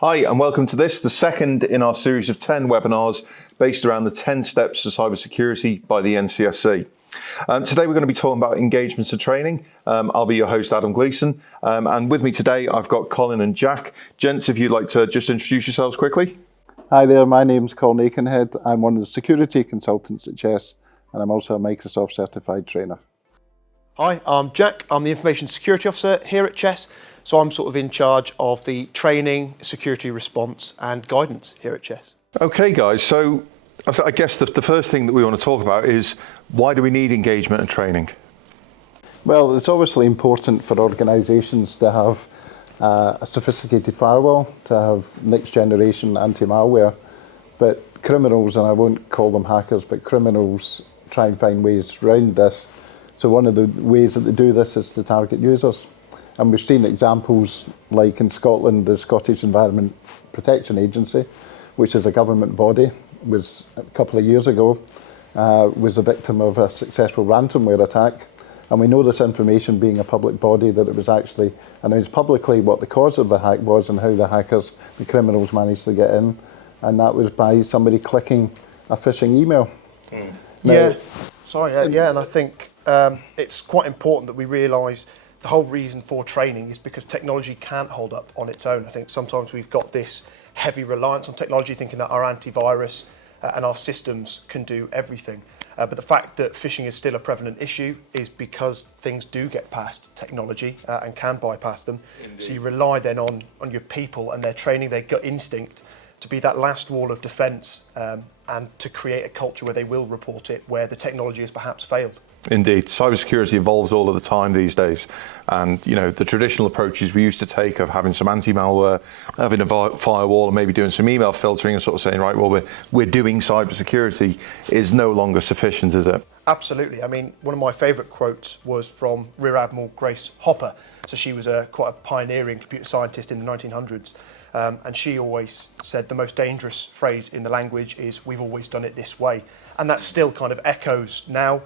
Hi, and welcome to this, the second in our series of 10 webinars based around the 10 steps to cybersecurity by the NCSC. Today we're going to be talking about engagements and training. I'll be your host, Adam Gleeson, and with me today I've got Colin and Jack. Gents, if you'd like to just introduce yourselves quickly. Hi there, my name's Colin Aitkenhead. I'm one of the security consultants at Chess, and I'm also a Microsoft certified trainer. Hi, I'm Jack. I'm the Information Security Officer here at Chess. So I'm sort of in charge of the training, security response and guidance here at Chess. Okay guys, so I guess the first thing that we want to talk about is why do we need engagement and training? Well, it's obviously important for organisations to have a sophisticated firewall, to have next generation anti-malware, but criminals, and I won't call them hackers, but criminals try and find ways around this. So one of the ways that they do this is to target users. And we've seen examples like in Scotland, the Scottish Environment Protection Agency, which is a government body, was a couple of years ago, was the victim of a successful ransomware attack. And we know this information, being a public body, that it was actually announced publicly what the cause of the hack was and how the hackers, the criminals, managed to get in. And that was by somebody clicking a phishing email. And I think it's quite important that we realise the whole reason for training is because technology can't hold up on its own. I think sometimes we've got this heavy reliance on technology, thinking that our antivirus and our systems can do everything. But the fact that phishing is still a prevalent issue is because things do get past technology and can bypass them. Indeed. So you rely then on your people and their training, their gut instinct, to be that last wall of defence and to create a culture where they will report it, where the technology has perhaps failed. Indeed, cybersecurity evolves all of the time these days, and the traditional approaches we used to take of having some anti-malware, having a firewall, and maybe doing some email filtering, and sort of saying, right, well, we're doing cybersecurity, is no longer sufficient, is it? Absolutely. I mean, one of my favourite quotes was from Rear Admiral Grace Hopper. So she was quite a pioneering computer scientist in the 1900s. And she always said the most dangerous phrase in the language is, "We've always done it this way." And that still kind of echoes now.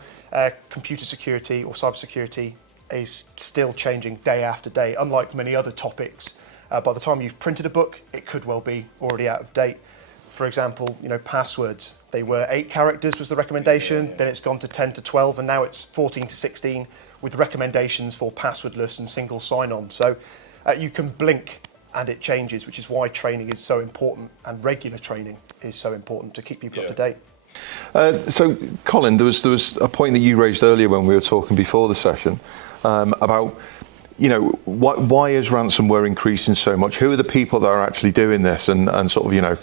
Computer security or cybersecurity is still changing day after day, unlike many other topics. By the time you've printed a book, it could well be already out of date. For example, passwords. They were 8 characters was the recommendation, then it's gone to 10 to 12, and now it's 14 to 16 with recommendations for passwordless and single sign-on. So you can blink and it changes, which is why training is so important, and regular training is so important to keep people up to date. So, Colin, there was a point that you raised earlier when we were talking before the session about, why is ransomware increasing so much? Who are the people that are actually doing this, and sort of,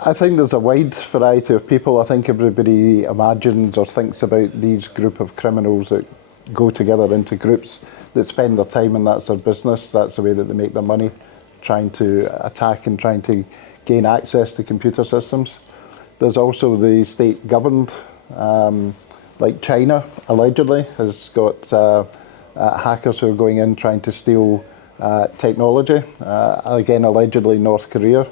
I think there's a wide variety of people. I think everybody imagines or thinks about these group of criminals that go together into groups that spend their time, and that's their business. That's the way that they make their money, trying to attack and trying to gain access to computer systems. There's also the state-governed, like China, allegedly, has got hackers who are going in trying to steal technology. Again, allegedly North Korea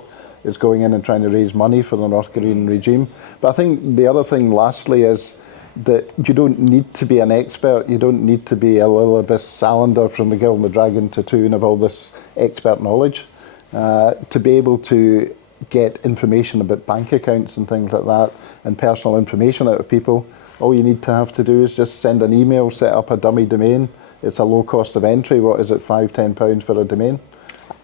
is going in and trying to raise money for the North Korean regime. But I think the other thing, lastly, is that you don't need to be an expert. You don't need to be Elizabeth Salander from The Girl and the Dragon Tattoo and have all this expert knowledge to be able to get information about bank accounts and things like that, and personal information out of people. All you need to have to do is just send an email, set up a dummy domain. It's a low cost of entry. What is it, £5–10 for a domain?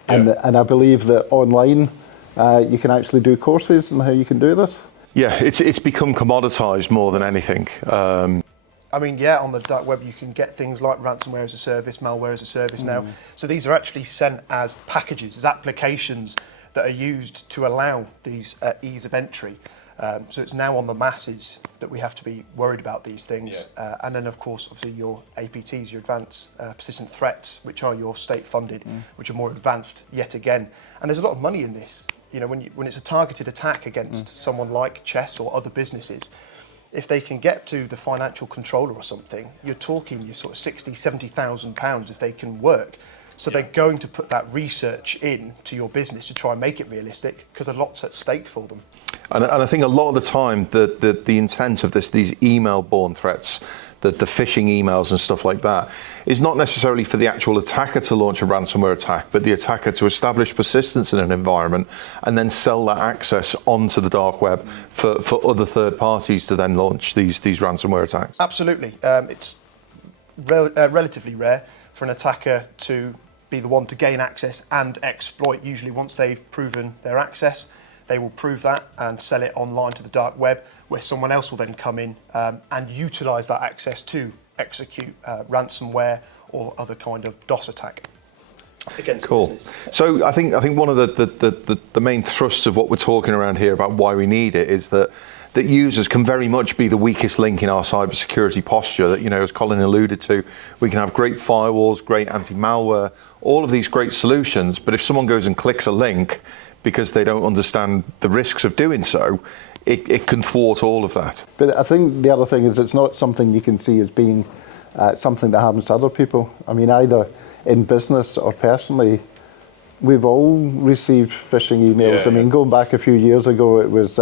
Yeah. And I believe that online you can actually do courses on how you can do this. Yeah, it's become commoditized more than anything. On the dark web you can get things like ransomware as a service, malware as a service now. So these are actually sent as packages, as applications that are used to allow these ease of entry. So it's now on the masses that we have to be worried about these things. Yeah. And then, of course, obviously your APTs, your advanced persistent threats, which are your state-funded, which are more advanced yet again. And there's a lot of money in this. When it's a targeted attack against someone like Chess or other businesses, if they can get to the financial controller or something, you're talking your sort of £60,000, £70,000 if they can work. So they're going to put that research in to your business to try and make it realistic, because a lot's at stake for them. And I think a lot of the time the intent of these email-borne threats, the phishing emails and stuff like that, is not necessarily for the actual attacker to launch a ransomware attack, but the attacker to establish persistence in an environment and then sell that access onto the dark web for other third parties to then launch these ransomware attacks. Absolutely. It's relatively rare for an attacker to be the one to gain access and exploit. Usually once they've proven their access, they will prove that and sell it online to the dark web, where someone else will then come in and utilise that access to execute ransomware or other kind of DOS attack against the business. So I think one of the main thrusts of what we're talking around here about why we need it is that users can very much be the weakest link in our cybersecurity posture. That, as Colin alluded to, we can have great firewalls, great anti-malware, all of these great solutions, but if someone goes and clicks a link because they don't understand the risks of doing so, it can thwart all of that. But I think the other thing is it's not something you can see as being something that happens to other people. I mean, either in business or personally, we've all received phishing emails. Yeah, I mean, going back a few years ago, it was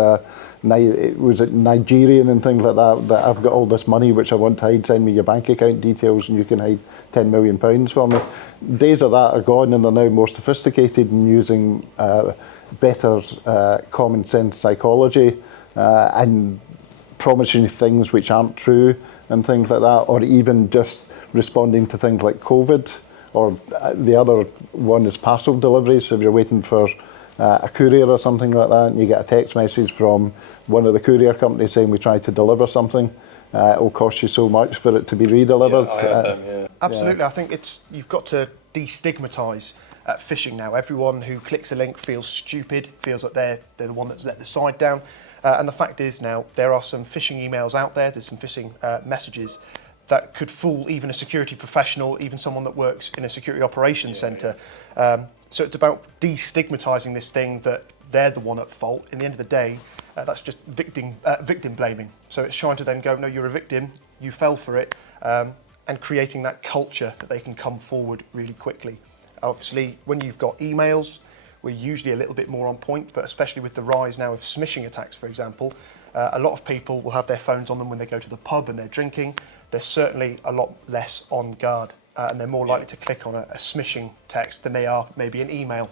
Nigerian and things like that I've got all this money which I want to hide, send me your bank account details and you can hide £10 million for me. Days of that are gone, and they're now more sophisticated and using better common sense psychology and promising things which aren't true and things like that, or even just responding to things like COVID, or the other one is parcel delivery. So if you're waiting for a courier or something like that and you get a text message from one of the courier companies saying we tried to deliver something, it will cost you so much for it to be redelivered. Absolutely. I think you've got to destigmatise phishing now. Everyone who clicks a link feels stupid, feels like they're the one that's let the side down. And the fact is now there are some phishing emails out there, there's some phishing messages that could fool even a security professional, even someone that works in a security operations centre. So it's about destigmatising this thing that they're the one at fault. In the end of the day, that's just victim blaming. So it's trying to then go, no, you're a victim, you fell for it, and creating that culture that they can come forward really quickly. Obviously, when you've got emails, we're usually a little bit more on point, but especially with the rise now of smishing attacks, for example, a lot of people will have their phones on them when they go to the pub and they're drinking. They're certainly a lot less on guard, and they're more likely to click on a smishing text than they are maybe an email.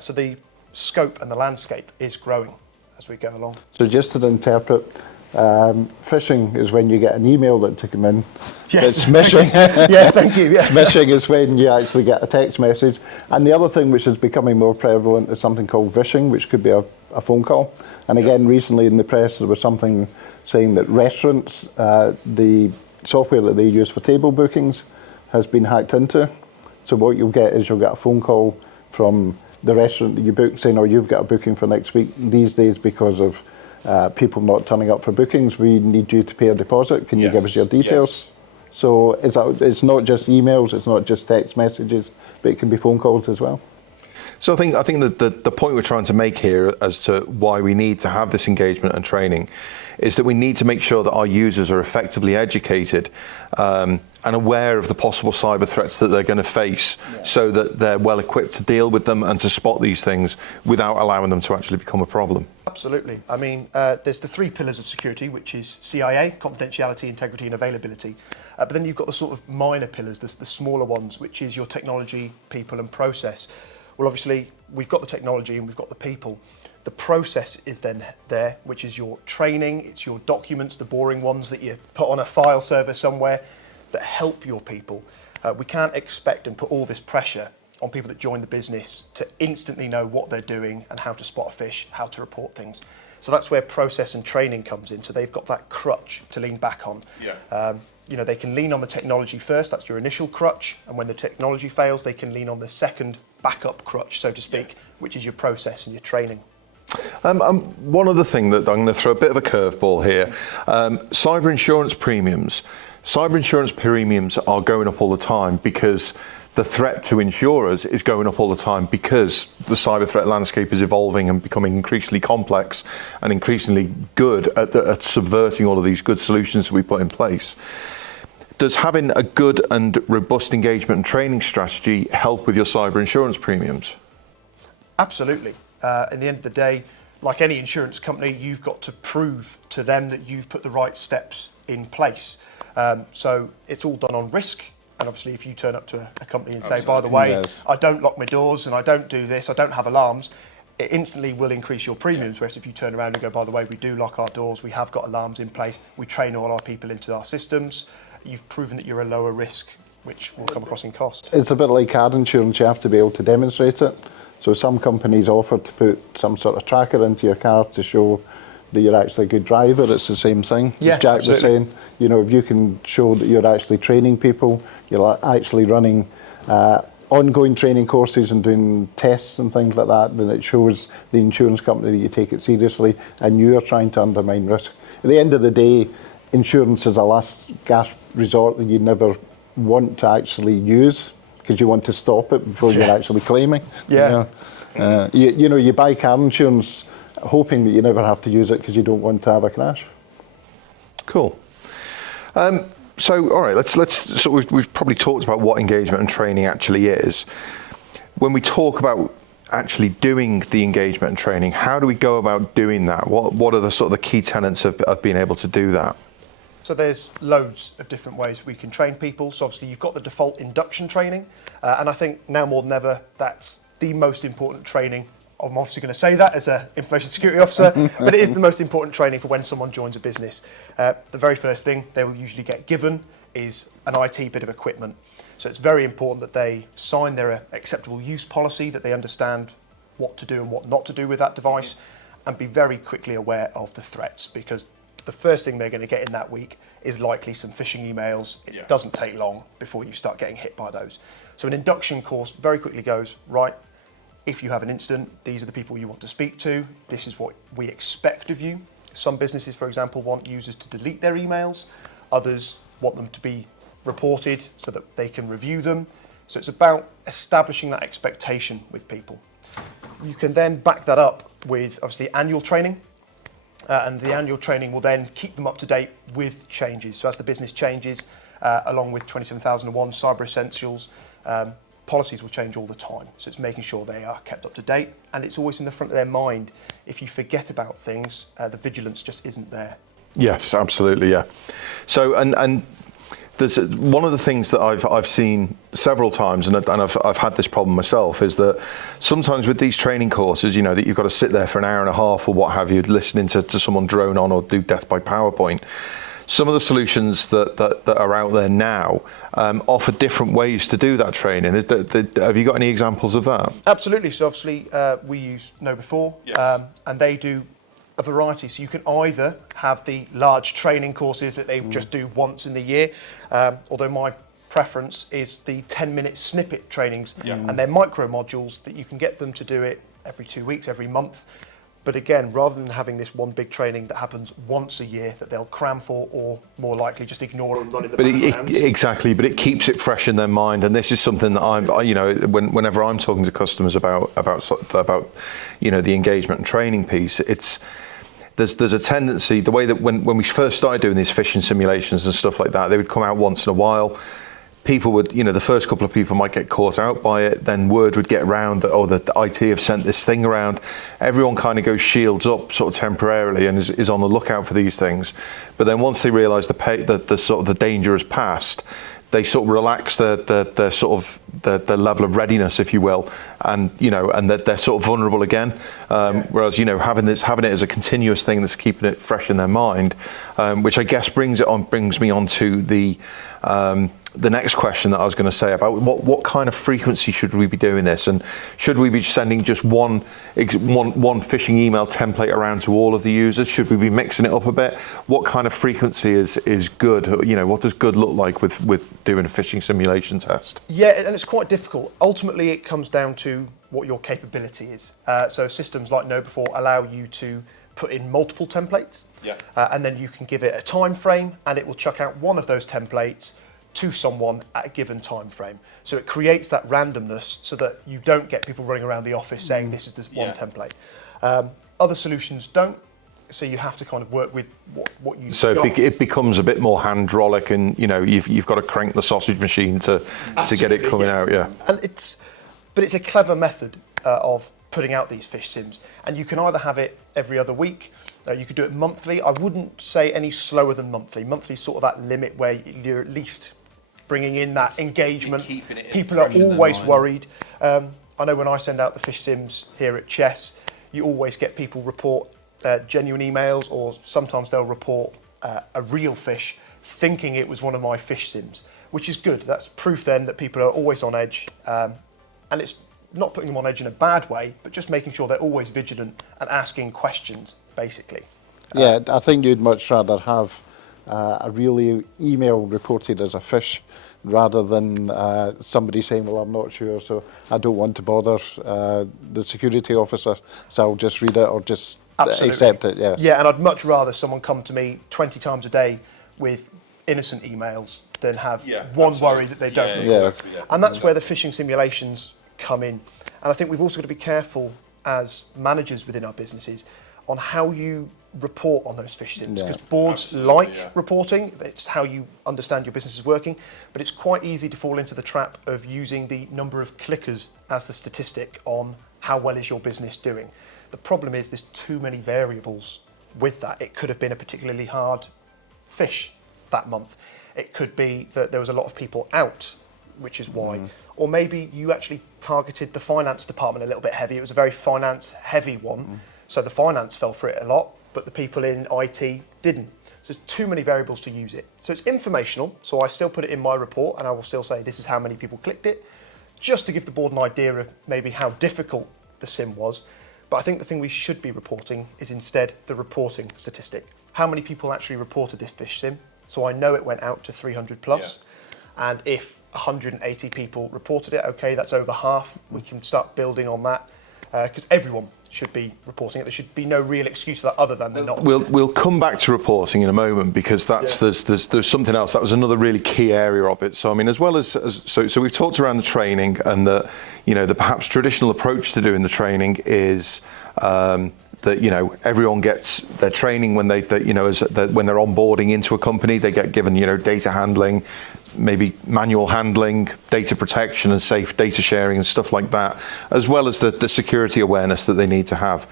So the scope and the landscape is growing as we go along. So just to interpret, phishing is when you get an email that to come in. Yes. Smishing. Yeah, thank you. Yeah. Smishing is when you actually get a text message. And the other thing which is becoming more prevalent is something called vishing, which could be a phone call. And again, recently in the press there was something saying that restaurants, the software that they use for table bookings has been hacked into. So what you'll get is you'll get a phone call from the restaurant that you booked saying, oh, you've got a booking for next week. These days, because of people not turning up for bookings, we need you to pay a deposit. Can you give us your details? Yes. So it's not just emails, it's not just text messages, but it can be phone calls as well. So I think that the point we're trying to make here as to why we need to have this engagement and training is that we need to make sure that our users are effectively educated and aware of the possible cyber threats that they're going to face, so that they're well equipped to deal with them and to spot these things without allowing them to actually become a problem. Absolutely. I mean, there's the three pillars of security, which is CIA, confidentiality, integrity and availability. But then you've got the sort of minor pillars, the smaller ones, which is your technology, people and process. Well, obviously, we've got the technology and we've got the people. The process is then there, which is your training, it's your documents, the boring ones that you put on a file server somewhere that help your people. We can't expect and put all this pressure on people that join the business to instantly know what they're doing and how to spot a fish, how to report things. So that's where process and training comes in. So they've got that crutch to lean back on. They can lean on the technology first, that's your initial crutch, and when the technology fails, they can lean on the second backup crutch, so to speak, which is your process and your training. One other thing that I'm going to throw a bit of a curveball here, cyber insurance premiums. Cyber insurance premiums are going up all the time because the threat to insurers is going up all the time, because the cyber threat landscape is evolving and becoming increasingly complex and increasingly good at subverting all of these good solutions that we put in place. Does having a good and robust engagement and training strategy help with your cyber insurance premiums? Absolutely. At the end of the day, like any insurance company, you've got to prove to them that you've put the right steps in place. So it's all done on risk. And obviously, if you turn up to a company and say, by the way, Yes. I don't lock my doors and I don't do this, I don't have alarms, it instantly will increase your premiums. Whereas if you turn around and go, by the way, we do lock our doors, we have got alarms in place, we train all our people into our systems, you've proven that you're a lower risk, which will come across in cost. It's a bit like car insurance, you have to be able to demonstrate it. So some companies offer to put some sort of tracker into your car to show that you're actually a good driver. It's the same thing, Yeah, as Jack absolutely. was saying. You know, if you can show that you're actually training people, you're actually running ongoing training courses and doing tests and things like that, then it shows the insurance company that you take it seriously and you are trying to undermine risk. At the end of the day, insurance is a last gasp resort that you never want to actually use because you want to stop it before you're actually claiming. Yeah. You know, you buy car insurance hoping that you never have to use it because you don't want to have a crash. Cool. So, all right, so we've probably talked about what engagement and training actually is. When we talk about actually doing the engagement and training, how do we go about doing that? What are the sort of the key tenets of being able to do that? So there's loads of different ways we can train people. So obviously you've got the default induction training, and I think now more than ever, that's the most important training. I'm obviously going to say that as an information security officer, but it is the most important training for when someone joins a business. The very first thing they will usually get given is an IT bit of equipment. So it's very important that they sign their acceptable use policy, that they understand what to do and what not to do with that device, and be very quickly aware of the threats, because the first thing they're going to get in that week is likely some phishing emails. It doesn't take long before you start getting hit by those. So an induction course very quickly goes, right, if you have an incident, these are the people you want to speak to. This is what we expect of you. Some businesses, for example, want users to delete their emails. Others want them to be reported so that they can review them. So it's about establishing that expectation with people. You can then back that up with obviously annual training. And the annual training will then keep them up to date with changes. So as the business changes, along with 27001 Cyber Essentials, policies will change all the time. So it's making sure they are kept up to date, and it's always in the front of their mind. If you forget about things, the vigilance just isn't there. Yes, absolutely, yeah. So, and there's one of the things that I've seen several times, and I've had this problem myself, is that sometimes with these training courses, you know, that you've got to sit there for an hour and a half or what have you, listening to someone drone on or do death by PowerPoint. Some of the solutions that are out there now offer different ways to do that training. Have you got any examples of that? Absolutely. So obviously we use KnowBe4, and they do a variety. So you can either have the large training courses that they just do once in the year, although my preference is the 10-minute snippet trainings, and they're micro modules that you can get them to do it every 2 weeks, every month. But again, rather than having this one big training that happens once a year that they'll cram for, or more likely just ignore and run in the background. Exactly, but it keeps it fresh in their mind, and this is something that you know, whenever I'm talking to customers about you know, the engagement and training piece, there's a tendency, the way that when we first started doing these phishing simulations and stuff like that, they would come out once in a while. People would, you know, the first couple of people might get caught out by it, then word would get around that, oh, the IT have sent this thing around. Everyone kind of goes shields up sort of temporarily and is on the lookout for these things. But then once they realise the sort of the danger has passed, they sort of relax their level of readiness, if you will, and you know, and that they're sort of vulnerable again. Whereas, you know, having it as a continuous thing that's keeping it fresh in their mind, which I guess brings me on to the next question that I was going to say about what kind of frequency should we be doing this, and should we be sending just one phishing email template around to all of the users? Should we be mixing it up a bit? What kind of frequency is good? You know, what does good look like with doing a phishing simulation test? Yeah, and it's quite difficult. Ultimately, it comes down to what your capability is. So systems like KnowBe4 allow you to put in multiple templates, and then you can give it a time frame, and it will chuck out one of those templates to someone at a given time frame. So it creates that randomness so that you don't get people running around the office saying this is this one template. Other solutions don't, so you have to kind of work with what you. So it becomes a bit more hydraulic, and you know, you've got to crank the sausage machine to get it coming out. Yeah, and it's a clever method of putting out these phish sims, and you can either have it every other week, You could do it monthly. I wouldn't say any slower than monthly. Monthly is sort of that limit where you're at least bringing in that engagement. People are always worried. I know when I send out the fish sims here at Chess, you always get people report genuine emails, or sometimes they'll report a real fish thinking it was one of my fish sims, which is good. That's proof then that people are always on edge, and it's not putting them on edge in a bad way, but just making sure they're always vigilant and asking questions, basically. Yeah, I think you'd much rather have a real email reported as a fish rather than somebody saying, well, I'm not sure, so I don't want to bother the security officer, so I'll just read it or just accept it. Yes. Yeah, and I'd much rather someone come to me 20 times a day with innocent emails than have one worry that they don't. Exactly, And that's where the phishing simulations come in. And I think we've also got to be careful as managers within our businesses on how you report on those fish sims, because boards reporting. It's how you understand your business is working, but it's quite easy to fall into the trap of using the number of clickers as the statistic on how well is your business doing. The problem is there's too many variables with that. It could have been a particularly hard fish that month. It could be that there was a lot of people out, which is why. Or maybe you actually targeted the finance department a little bit heavy. It was a very finance heavy one. So the finance fell for it a lot, but the people in IT didn't. So there's too many variables to use it. So it's informational. So I still put it in my report and I will still say this is how many people clicked it, just to give the board an idea of maybe how difficult the sim was. But I think the thing we should be reporting is instead the reporting statistic. How many people actually reported this fish sim? So I know it went out to 300 plus. And if 180 people reported it, okay, that's over half. We can start building on that, because everyone should be reporting it. There should be no real excuse for that other than they're not. We'll come back to reporting in a moment, because there's something else. That was another really key area of it. So I mean, as well as so we've talked around the training, and the perhaps traditional approach to doing the training is that everyone gets their training when when they're onboarding into a company. They get given data handling, maybe manual handling, data protection and safe data sharing and stuff like that, as well as the security awareness that they need to have.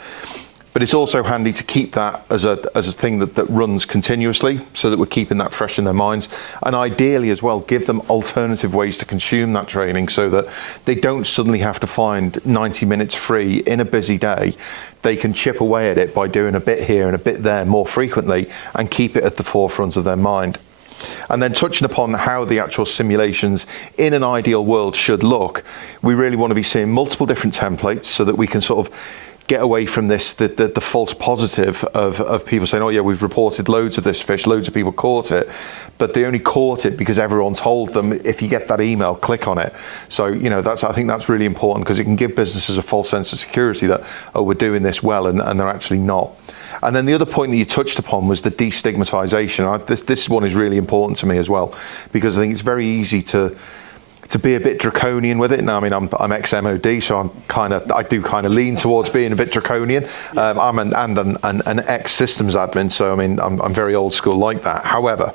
But it's also handy to keep that as a thing that runs continuously, so that we're keeping that fresh in their minds. And ideally as well, give them alternative ways to consume that training, so that they don't suddenly have to find 90 minutes free in a busy day. They can chip away at it by doing a bit here and a bit there more frequently, and keep it at the forefront of their mind. And then touching upon how the actual simulations in an ideal world should look, we really want to be seeing multiple different templates, so that we can sort of get away from this, the false positive of people saying, oh yeah, we've reported loads of this fish, loads of people caught it, but they only caught it because everyone told them, if you get that email, click on it. So I think that's really important, because it can give businesses a false sense of security that, oh, we're doing this well, and they're actually not. And then the other point that you touched upon was the destigmatization. This one is really important to me as well, because I think it's very easy to be a bit draconian with it. Now, I mean, I'm ex-MOD, so I do kind of lean towards being a bit draconian. I'm an ex-systems admin, so I mean, I'm very old school like that. However,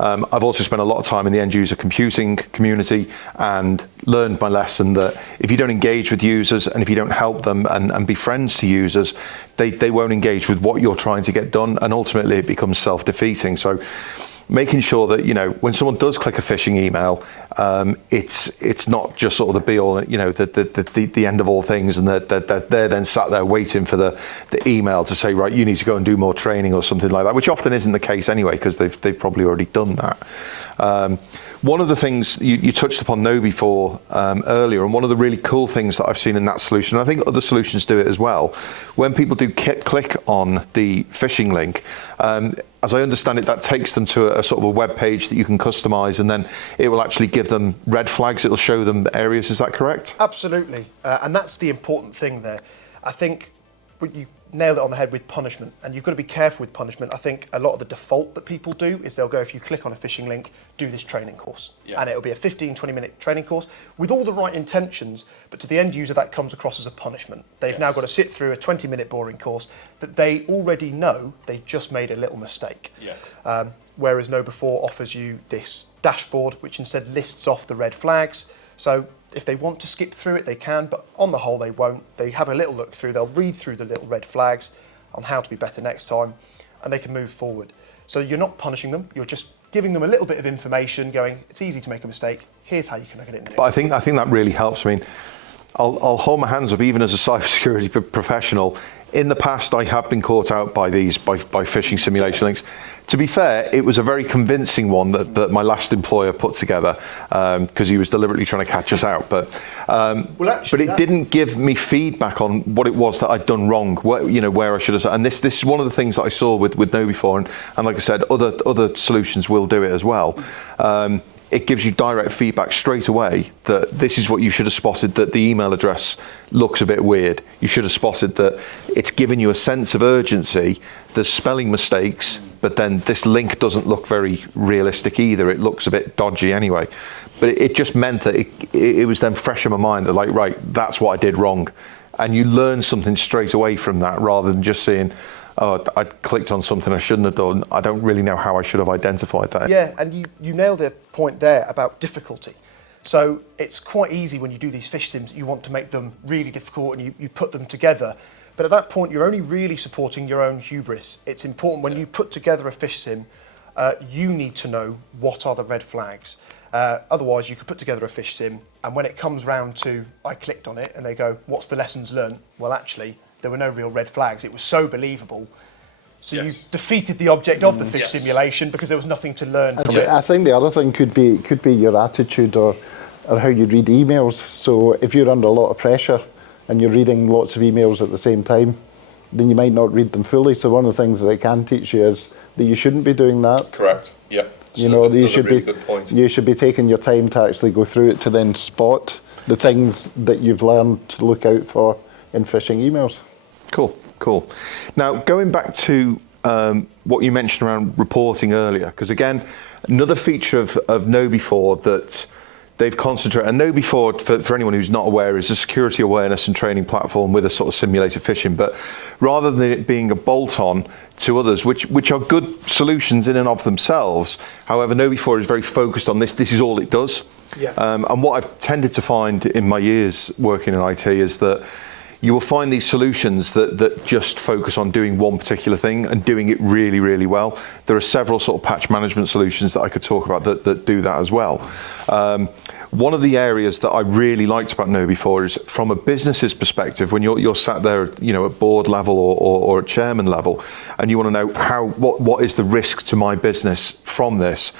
I've also spent a lot of time in the end user computing community, and learned my lesson that if you don't engage with users, and if you don't help them and be friends to users, they won't engage with what you're trying to get done, and ultimately it becomes self-defeating. So making sure that when someone does click a phishing email, it's not just sort of the be all, the end of all things, and that they're then sat there waiting for the email to say, right, you need to go and do more training or something like that, which often isn't the case anyway, because they've probably already done that. One of the things you touched upon Novi for earlier, and one of the really cool things that I've seen in that solution, and I think other solutions do it as well, when people do click on the phishing link, as I understand it, that takes them to a sort of a web page that you can customize, and then it will actually give them red flags. It'll show them the areas. Is that correct? Absolutely. And that's the important thing there. I think you nailed it on the head with punishment, and you've got to be careful with punishment. I think a lot of the default that people do is they'll go, if you click on a phishing link, do this training course. And it'll be a 15-20 minute training course with all the right intentions, but to the end user that comes across as a punishment. They've now got to sit through a 20-minute boring course that they already know they just made a little mistake. Whereas KnowBe4 offers you this dashboard which instead lists off the red flags. So if they want to skip through it, they can, but on the whole, they won't. They have a little look through, they'll read through the little red flags, on how to be better next time, and they can move forward. So you're not punishing them, you're just giving them a little bit of information, going, it's easy to make a mistake, here's how you can look at it next. But I think that really helps. I mean, I'll hold my hands up, even as a cybersecurity professional. In the past, I have been caught out by phishing simulation links. To be fair, it was a very convincing one that my last employer put together, because he was deliberately trying to catch us out. But it didn't give me feedback on what it was that I'd done wrong, where I should have. And this is one of the things that I saw with KnowBe4, and like I said, other solutions will do it as well. It gives you direct feedback straight away that this is what you should have spotted, that the email address looks a bit weird. You should have spotted that it's given you a sense of urgency. There's spelling mistakes, but then this link doesn't look very realistic either. It looks a bit dodgy anyway. But it just meant that it was then fresh in my mind that, like, right, that's what I did wrong. And you learn something straight away from that, rather than just saying, oh, I clicked on something I shouldn't have done. I don't really know how I should have identified that. Yeah, and you nailed a point there about difficulty. So it's quite easy when you do these phish sims, you want to make them really difficult and you put them together. But at that point, you're only really supporting your own hubris. It's important when you put together a phish sim, you need to know what are the red flags. Otherwise, you could put together a phish sim, and when it comes round to, I clicked on it, and they go, what's the lessons learned? Well, actually, there were no real red flags. It was so believable. So you defeated the object of the phish simulation because there was nothing to learn from it. I think the other thing could be your attitude or how you read emails. So if you're under a lot of pressure and you're reading lots of emails at the same time, then you might not read them fully. So one of the things that it can teach you is that you shouldn't be doing that. Correct. Yeah. You know, you should be taking your time to actually go through it to then spot the things that you've learned to look out for in phishing emails. Cool. Now, going back to what you mentioned around reporting earlier, because again, another feature of KnowBe4 that they've concentrated, and KnowBe4, for anyone who's not aware, is a security awareness and training platform with a sort of simulated phishing, but rather than it being a bolt-on to others, which are good solutions in and of themselves, however, KnowBe4 is very focused on this. This is all it does. Yeah. And what I've tended to find in my years working in IT is that you will find these solutions that just focus on doing one particular thing and doing it really, really well. There are several sort of patch management solutions that I could talk about that do that as well. One of the areas that I really liked about KnowBe4 is from a business's perspective, when you're sat there, at board level or at chairman level, and you want to know what is the risk to my business from this.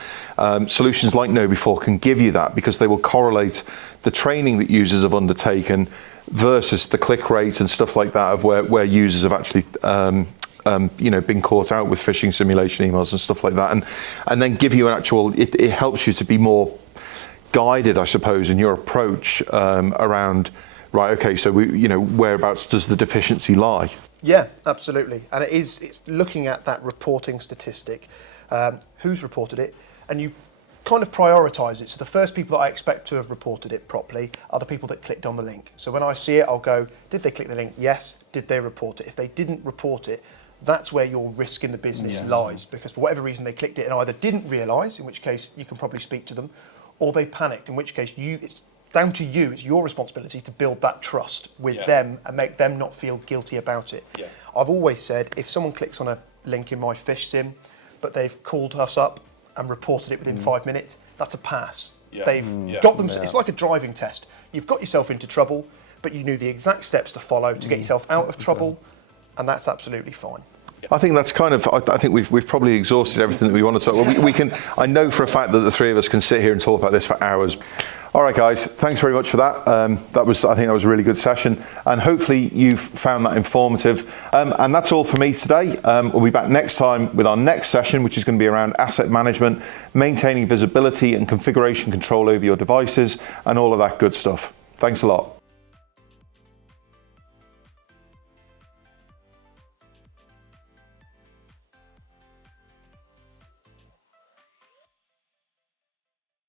Solutions like KnowBe4 can give you that, because they will correlate the training that users have undertaken versus the click rate and stuff like that of where users have actually been caught out with phishing simulation emails and stuff like that, and then give you an actual. It helps you to be more guided, I suppose, in your approach around. Right, okay, so whereabouts does the deficiency lie? Yeah, absolutely, and it's looking at that reporting statistic, who's reported it, and you kind of prioritise it. So the first people that I expect to have reported it properly are the people that clicked on the link. So when I see it, I'll go, did they click the link? Yes. Did they report it? If they didn't report it, that's where your risk in the business lies, because for whatever reason they clicked it and either didn't realise, in which case you can probably speak to them, or they panicked, in which case it's down to you, it's your responsibility to build that trust with them and make them not feel guilty about it. Yeah. I've always said, if someone clicks on a link in my phish sim, but they've called us up and reported it within 5 minutes, that's a pass. Yeah. They've got them. It's like a driving test. You've got yourself into trouble, but you knew the exact steps to follow to get yourself out of trouble, and that's absolutely fine. I think that's kind of. I think we've probably exhausted everything that we want to talk. Well, we can. I know for a fact that the three of us can sit here and talk about this for hours. All right, guys. Thanks very much for that. I think that was a really good session, and hopefully you've found that informative. And that's all for me today. We'll be back next time with our next session, which is going to be around asset management, maintaining visibility and configuration control over your devices, and all of that good stuff. Thanks a lot.